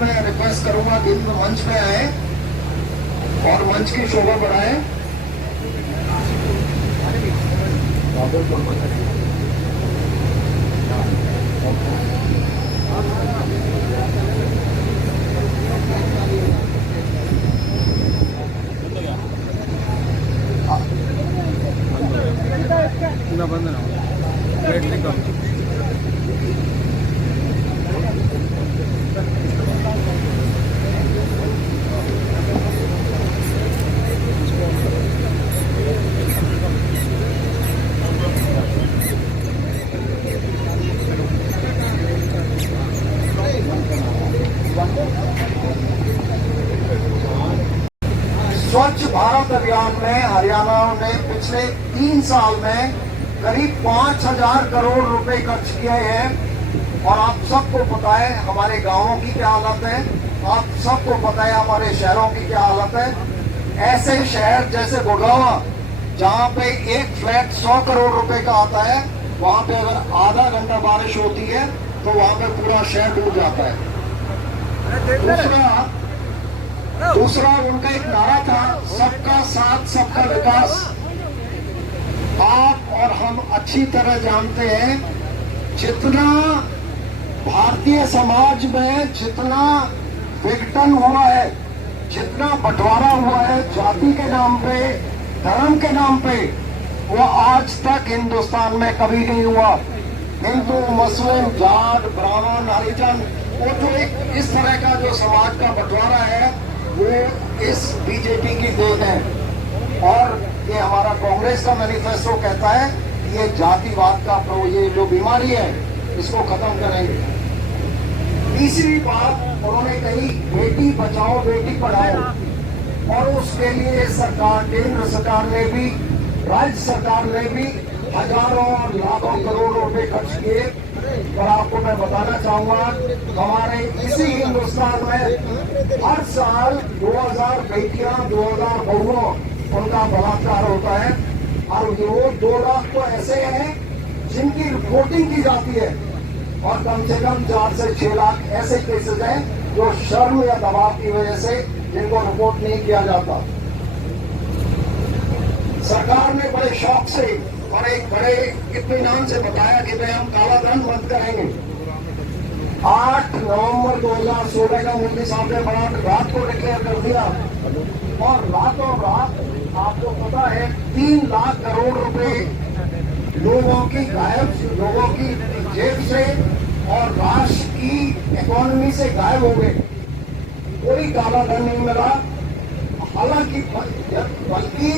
मैं रिक्वेस्ट करूंगा कि इन मंच पे आए और मंच की शोभा बढ़ाएं। बंद ना बैटरी कम। स्वच्छ भारत अभियान में हरियाणा ने पिछले 3 साल में करीब 5,000 करोड़ रुपए खर्च किए हैं। और आप सबको पता है हमारे गांवों की क्या हालत है, आप सबको पता है हमारे शहरों की क्या हालत है। ऐसे शहर जैसे गुड़गांव, जहां पे एक फ्लैट 100 करोड़ रुपए का आता है, वहां पे अगर आधा घंटा बारिश होती है तो वहां पे पूरा शहर डूब जाता है। दूसरा उनका एक नारा था, सबका साथ सबका विकास। आप और हम अच्छी तरह जानते हैं जितना भारतीय समाज में जितना विघटन हुआ है, जितना बंटवारा हुआ है जाति के नाम पे, धर्म के नाम पे, वो आज तक हिंदुस्तान में कभी नहीं हुआ। हिंदू, मुस्लिम, जाट, ब्राह्मण, हरिजन, वो जो एक इस तरह का जो समाज का बंटवारा है वो इस बीजेपी की देन है। और ये हमारा कांग्रेस का मैनिफेस्टो कहता है कि ये जातिवाद का ये जो बीमारी है इसको खत्म करेंगे। तीसरी बात उन्होंने कही, बेटी बचाओ बेटी पढ़ाओ, और उसके लिए सरकार, केंद्र सरकार ने भी, राज्य सरकार ने भी हजारों और लाखों करोड़ रुपए खर्च किए। और आपको मैं बताना चाहूंगा, हमारे इसी हिंदुस्तान में हर साल 2000 बेटियां, 2000 बहुओं उनका बलात्कार होता है। और वो 2 लाख तो ऐसे हैं जिनकी रिपोर्टिंग की जाती है, और कम से कम 4 से 6 लाख ऐसे केसेस हैं जो शर्म या दबाव की वजह से जिनको रिपोर्ट नहीं किया जाता। सरकार ने बड़े शौक से और एक बड़े इत्मीनान से बताया कि भाई हम काला धन बंद करेंगे। 8 नवंबर 2016 का मोदी साहब ने बड़ा रात को डिक्लेयर कर दिया, और रातों रात आपको पता है 3 लाख करोड़ रुपए लोगों की गायब, लोगों की जेब से और राष्ट्र की इकोनॉमी से गायब हो गए। कोई काला धन नहीं मिला। हालांकि बल्कि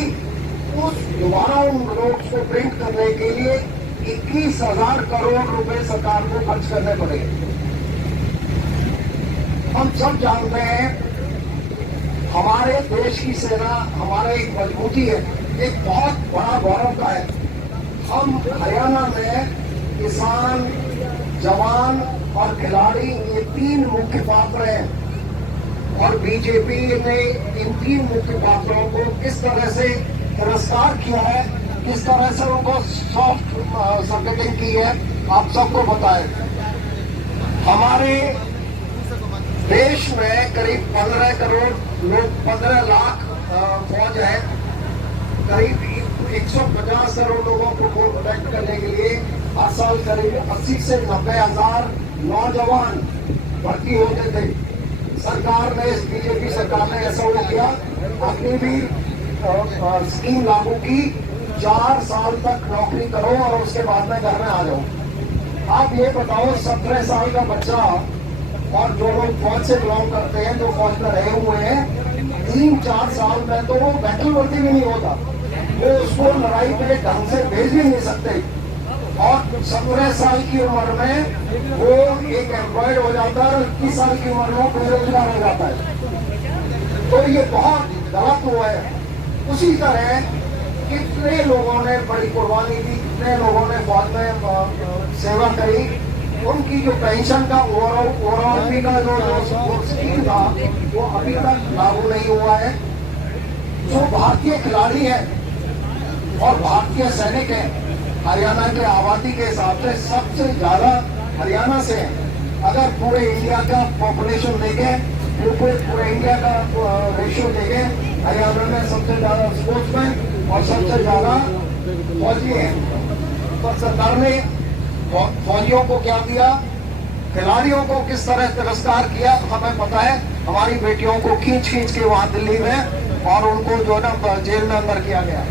उस दोबारा उन नोट्स को प्रिंट करने के लिए 21,000 करोड़ रुपए सरकार को खर्च करने पड़े। हम सब जानते हैं हमारे देश की सेना हमारा एक मजबूती है, एक बहुत बड़ा गौरव का है। हम हरियाणा में किसान, जवान और खिलाड़ी, ये 3 मुख्य पात्र हैं, और बीजेपी ने इन 3 मुख्य पात्रों को किस तरह से तिरस्कार किया है, किस तरह से उनको सॉफ्ट सर्किटिंग की है, आप सबको पता है। हमारे देश में करीब 15 करोड़ लोग, 15 लाख फौज है। करीब 150 करोड़ लोगों को प्रोटेक्ट करने के लिए हर साल करीब 80 से 90 हजार नौजवान भर्ती होते थे। सरकार ने, बीजेपी सरकार ने ऐसा वो किया, अपनी भी स्कीम लागू की, 4 साल तक नौकरी करो और उसके बाद में घर में आ जाओ। आप ये बताओ, 17 साल का बच्चा, और जो लोग फौज से बिलोंग करते हैं, जो फौज में रहे हुए हैं, 3-4 साल में तो वो बैटल वर्दी भी नहीं होता, वो उसको लड़ाई पे ढंग से भेज भी नहीं सकते। और 17 साल की उम्र में वो एक एम्प्लॉयड हो जाता है, और 21 साल की उम्र में बेरोजगार हो जाता है। तो ये बहुत गलत हुआ है। उसी तरह कितने लोगों ने बड़ी कुर्बानी दी, कितने लोगों ने फौज में सेवा करी, उनकी जो पेंशन का ओवरऑल का जो स्कीम था वो अभी तक लागू नहीं हुआ है। जो भारतीय खिलाड़ी हैं और भारतीय सैनिक हैं, हरियाणा के आबादी के हिसाब से सबसे ज्यादा हरियाणा से हैं, अगर पूरे इंडिया का पॉपुलेशन देखें, पूरे इंडिया का रेशियो देखें, हरियाणा में सबसे ज्यादा स्पोर्ट्समैन और सबसे ज्यादा फौजी हैं। पर सरकार ने फौजियों को क्या दिया, खिलाड़ियों को किस तरह तिरस्कार किया हमें पता है। हमारी बेटियों को खींच खींच के वहां दिल्ली में और उनको जो है ना जेल में अंदर किया गया।